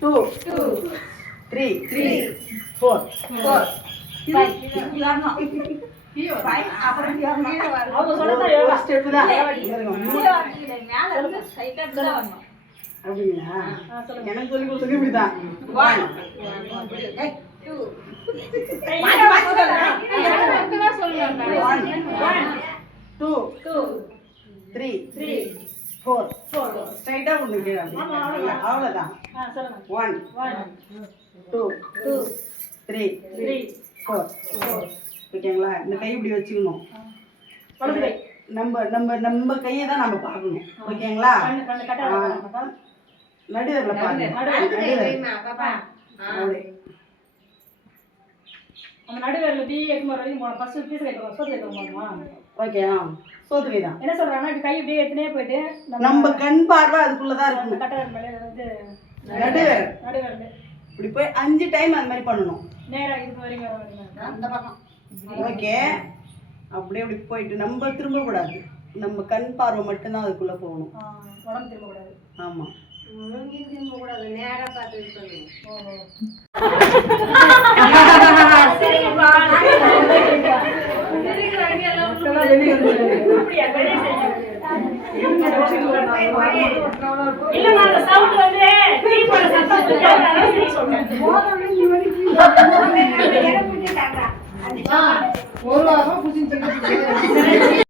2 3 4 step தான் அப்படிங்களா? எனக்கு சொல்லி கொடுத்தது இப்படிதான். 1 2 3 4 ஸ்ட்ரைட்டா உங்களுக்கு அவ்வளவுதான். 1 2 3 4 ஓகேங்களா? இந்த கை இப்படி வச்சுக்கணும். நம்ம நம்ம நம்ம கையை தான் நம்ம பார்க்கணும். ஓகேங்களா? நடுவரில் பாருங்க. ஓகே சோத்து கை தான். என்ன சொல்றாங்கன்னா கை இப்படியே எடுத்துனே போயிட்டு நம்ம கண் பார்வை அதுக்குள்ளதான் இருக்கும். நடுவர் இப்படி போய் 5 டைம் அந்த மாதிரி பண்ணணும். நேரா இதுக்கு வரைக்கும் அந்த பக்கம். ஓகே அப்படியே இப்படி போயிட்டு நம்ம திரும்ப கூடாது. நம்ம கண் பார்வை மட்டும்தான் அதுக்குள்ள போகணும். உடம்பு திரும்ப கூடாது. ஆமா திரும்ப கூடாது, நேரா பார்த்து இருக்கணும். ஒரு வாரம்